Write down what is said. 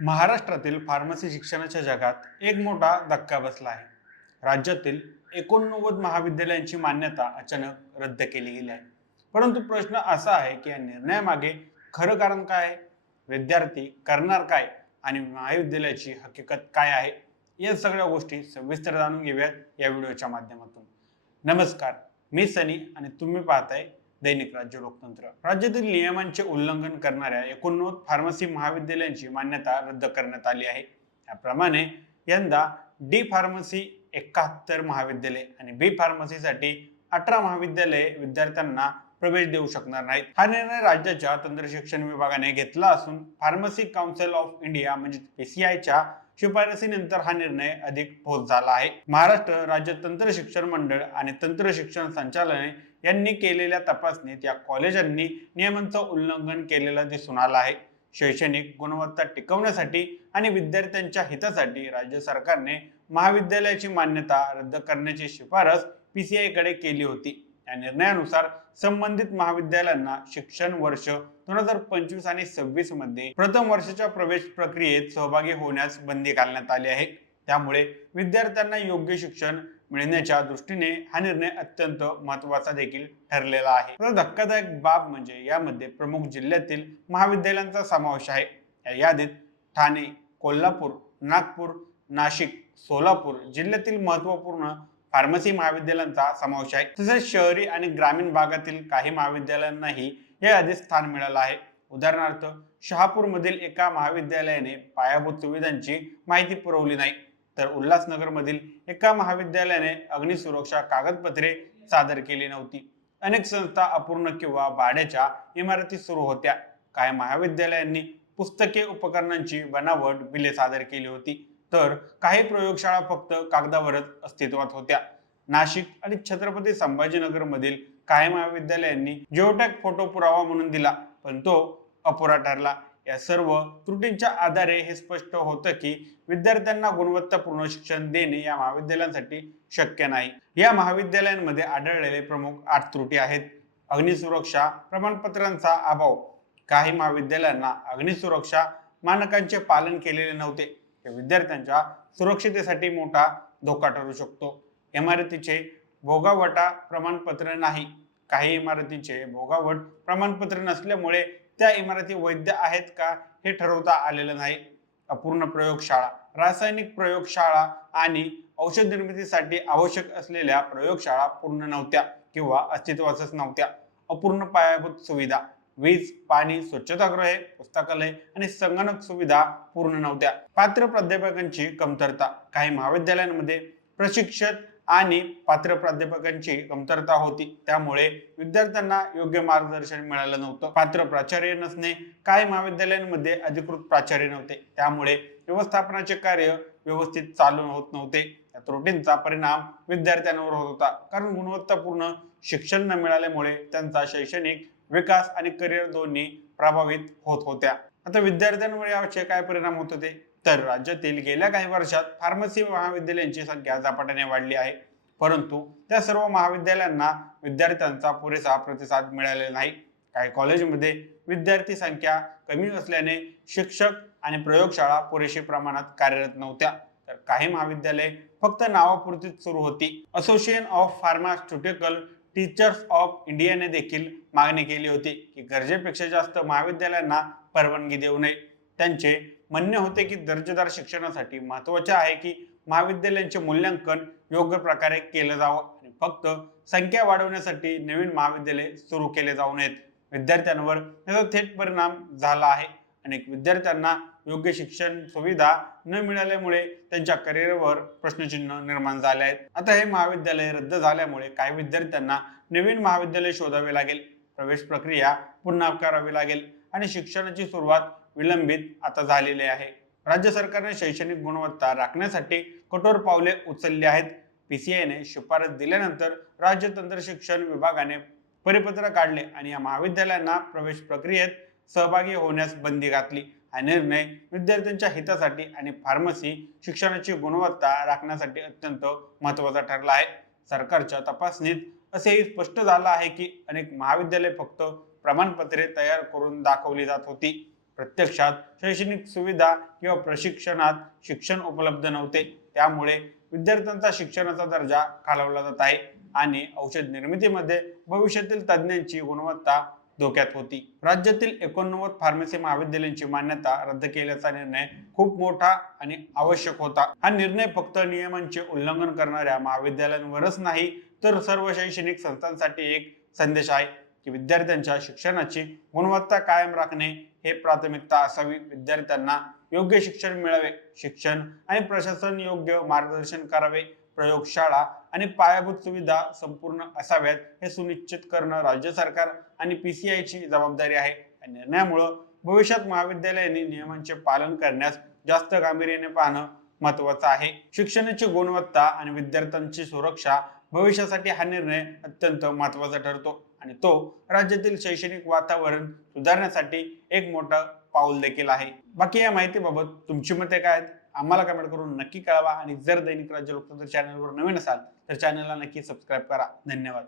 महाराष्ट्रातील फार्मसी शिक्षणाच्या जगात एक मोठा धक्का बसला आहे. राज्यातील एकोणनव्वद महाविद्यालयांची मान्यता अचानक रद्द केली गेली आहे. परंतु प्रश्न असा आहे की या निर्णयामागे खरं कारण काय आहे? विद्यार्थी करणार काय? आणि महाविद्यालयाची हकीकत काय आहे? या सगळ्या गोष्टी सविस्तर जाणून घेऊयात या व्हिडिओच्या माध्यमातून. नमस्कार मी सनी आणि तुम्ही पाहताय दैनिक राज्य लोकतंत्र. राज्यातील नियमांचे उल्लंघन करणाऱ्या एकोणनव्वद फार्मसी महाविद्यालयांची मान्यता रद्द करण्यात आली आहे. त्याप्रमाणे यंदा डी फार्मसी एकाहत्तर महाविद्यालय आणि बी फार्मसीसाठी अठरा महाविद्यालये विद्यार्थ्यांना प्रवेश देऊ शकणार नाहीत. हा निर्णय राज्याच्या तंत्र शिक्षण विभागाने घेतला असून फार्मसी काउन्सिल ऑफ इंडिया म्हणजे पीसीआयच्या शिफारसीनंतर हा निर्णय अधिक ठोस झाला आहे. महाराष्ट्र राज्य तंत्र शिक्षण मंडळ आणि तंत्र शिक्षण संचालने यांनी केलेल्या तपासणीत या कॉलेजांनी नियमांचं उल्लंघन केलेलं दिसून आलं आहे. शैक्षणिक गुणवत्ता टिकवण्यासाठी आणि विद्यार्थ्यांच्या हितासाठी राज्य सरकारने महाविद्यालयाची मान्यता रद्द करण्याची शिफारस पी सी आयकडे केली होती. या निर्णयानुसार संबंधित महाविद्यालयांना शिक्षण वर्ष दोन हजार पंचवीस आणि सव्वीसमध्ये प्रथम वर्षाच्या प्रवेश प्रक्रियेत सहभागी होण्यास बंदी घालण्यात आली आहे. त्यामुळे विद्यार्थ्यांना योग्य शिक्षण मिळण्याच्या दृष्टीने हा निर्णय अत्यंत महत्त्वाचा देखील ठरलेला आहे. तर धक्कादायक बाब म्हणजे यामध्ये प्रमुख जिल्ह्यातील महाविद्यालयांचा समावेश आहे. या यादीत ठाणे कोल्हापूर नागपूर नाशिक सोलापूर जिल्ह्यातील महत्त्वपूर्ण फार्मसी महाविद्यालयांचा समावेश आहे. तसेच शहरी आणि ग्रामीण भागातील काही महाविद्यालयांनाही या यादीत स्थान मिळालं आहे. उदाहरणार्थ शहापूरमधील एका महाविद्यालयाने पायाभूत सुविधांची माहिती पुरवली नाही. तर उल्हासनगरमधील एका महाविद्यालयाने अग्निसुरक्षा कागदपत्रे सादर केली नव्हती. अनेक संस्था अपूर्ण किंवा भाड्याच्या इमारती सुरू होत्या. काही महाविद्यालयांनी पुस्तके उपकरणांची बनावट बिले सादर केली होती. तर काही प्रयोगशाळा फक्त कागदावरच अस्तित्वात होत्या. नाशिक आणि छत्रपती संभाजीनगर मधील काही महाविद्यालयांनी जिओटॅक फोटो पुरावा म्हणून दिला पण तो अपुरा ठरला. या सर्व त्रुटींच्या आधारे हे स्पष्ट होतं की विद्यार्थ्यांना गुणवत्तापूर्ण शिक्षण देणे या महाविद्यालयांसाठी शक्य नाही. या महाविद्यालयांमध्ये आढळलेले प्रमुख आठ त्रुटी आहेत. अग्निसुरक्षा प्रमाणपत्रांचा अभाव. काही महाविद्यालयांना अग्निसुरक्षा मानकांचे पालन केलेले नव्हते. हे विद्यार्थ्यांच्या सुरक्षितेसाठी मोठा धोका ठरू शकतो. इमारतीचे भोगावटा प्रमाणपत्र नाही. काही इमारतीचे भोगावट प्रमाणपत्र नसल्यामुळे त्या इमारती वैध आहेत का हे ठरवता आलेलं नाही. अपूर्ण प्रयोगशाळा रासायनिक प्रयोगशाळा आणि औषध निर्मितीसाठी आवश्यक असलेल्या प्रयोगशाळा पूर्ण नव्हत्या किंवा अस्तित्वातच नव्हत्या. अपूर्ण पायाभूत सुविधा वीज पाणी स्वच्छतागृहे पुस्तकालय आणि संगणक सुविधा पूर्ण नव्हत्या. पात्र प्राध्यापकांची कमतरता काही महाविद्यालयांमध्ये प्रशिक्षक आणि पात्र प्राध्यापकांची कमतरता होती. त्यामुळे विद्यार्थ्यांना योग्य मार्गदर्शन मिळालं नव्हतं. पात्र प्राचार्य नसणे काही महाविद्यालयांमध्ये अधिकृत प्राचार्य नव्हते. त्यामुळे व्यवस्थापनाचे कार्य व्यवस्थित चालू होत नव्हते. या त्रुटींचा परिणाम विद्यार्थ्यांवर होत होता. कारण गुणवत्तापूर्ण शिक्षण न मिळाल्यामुळे त्यांचा शैक्षणिक विकास आणि करिअर दोन्ही प्रभावित होत होत्या. आता विद्यार्थ्यांवर याचे काय परिणाम होत होते? तर राज्यातील गेल्या काही वर्षात फार्मसी महाविद्यालयांची संख्या झपाट्याने वाढली आहे. परंतु त्या सर्व महाविद्यालयांना विद्यार्थ्यांचा पुरेसा प्रतिसाद मिळालेला नाही. काही कॉलेजमध्ये विद्यार्थी संख्या कमी असल्याने शिक्षक आणि प्रयोगशाळा पुरेशी प्रमाणात कार्यरत नव्हत्या. तर काही महाविद्यालये फक्त नावापुरतीच सुरू होती. Association of pharmaceutical teachers of इंडियाने देखील मागणी केली होती की गरजेपेक्षा जास्त महाविद्यालयांना परवानगी देऊ नये. त्यांचे म्हणणे होते की दर्जेदार शिक्षणासाठी महत्त्वाचे आहे की महाविद्यालयांचे मूल्यांकन योग्य प्रकारे केलं जावं आणि फक्त संख्या वाढवण्यासाठी नवीन महाविद्यालय सुरू केले जाऊ नयेत. विद्यार्थ्यांवर याचा थेट परिणाम झाला आहे. अनेक विद्यार्थ्यांना योग्य शिक्षण सुविधा न मिळाल्यामुळे त्यांच्या करिअरवर प्रश्नचिन्ह निर्माण झाले आहेत. आता हे महाविद्यालय रद्द झाल्यामुळे काही विद्यार्थ्यांना नवीन महाविद्यालय शोधावे लागेल. प्रवेश प्रक्रिया पुन्हा करावी लागेल आणि शिक्षणाची सुरुवात विलंबित आता झालेले आहे. राज्य सरकारने शैक्षणिक गुणवत्ता राखण्यासाठी कठोर पावले उचलली आहेत. पी सी आयने शिफारस दिल्यानंतर राज्य तंत्र शिक्षण विभागाने परिपत्र काढले आणि या महाविद्यालयांना प्रवेश प्रक्रियेत सहभागी होण्यास बंदी घातली. हा निर्णय विद्यार्थ्यांच्या हितासाठी आणि फार्मसी शिक्षणाची गुणवत्ता राखण्यासाठी अत्यंत महत्त्वाचा ठरला आहे. सरकारच्या तपासणीत असेही स्पष्ट झालं आहे की अनेक महाविद्यालय फक्त प्रमाणपत्रे तयार करून दाखवली जात होती. प्रत्यक्षात शैक्षणिक सुविधा किंवा प्रशिक्षणात शिक्षण उपलब्ध नव्हते. त्यामुळे विद्यार्थ्यांचा शिक्षणाचा दर्जा खालवला जात आहे आणि औषध निर्मितीमध्ये भविष्यातील तज्ज्ञांची गुणवत्ता धोक्यात होती. राज्यातील एकोणनव्वद फार्मसी महाविद्यालयांची मान्यता रद्द केल्याचा निर्णय खूप मोठा आणि आवश्यक होता. हा निर्णय फक्त नियमांचे उल्लंघन करणाऱ्या महाविद्यालयांवरच नाही तर सर्व शैक्षणिक संस्थांसाठी एक संदेश आहे की विद्यार्थ्यांच्या शिक्षणाची गुणवत्ता कायम राखणे हे प्राथमिकता असावी. विद्यार्थ्यांना योग्य शिक्षण मिळावे. शिक्षण आणि प्रशासन योग्य मार्गदर्शन करावे. प्रयोगशाळा आणि पायाभूत सुविधा संपूर्ण असाव्यात हे सुनिश्चित करणं राज्य सरकार आणि पी सी आयची जबाबदारी आहे. या निर्णयामुळं भविष्यात महाविद्यालयांनी नियमांचे पालन करण्यास जास्त गांभीर्याने पाहणं महत्वाचं आहे. शिक्षणाची गुणवत्ता आणि विद्यार्थ्यांची सुरक्षा भविष्यासाठी हा निर्णय अत्यंत महत्त्वाचा ठरतो. आणि तो राज्यातील शैक्षणिक वातावरण सुधारण्यासाठी एक मोठं पाऊल देखील आहे. बाकी या माहितीबाबत तुमची मते काय आहेत? आम्हाला कमेंट करून नक्की कळवा आणि जर दैनिक राज्य लोकतंत्र चॅनलवर नवीन असाल तर चॅनलला नक्की सबस्क्राईब करा. धन्यवाद.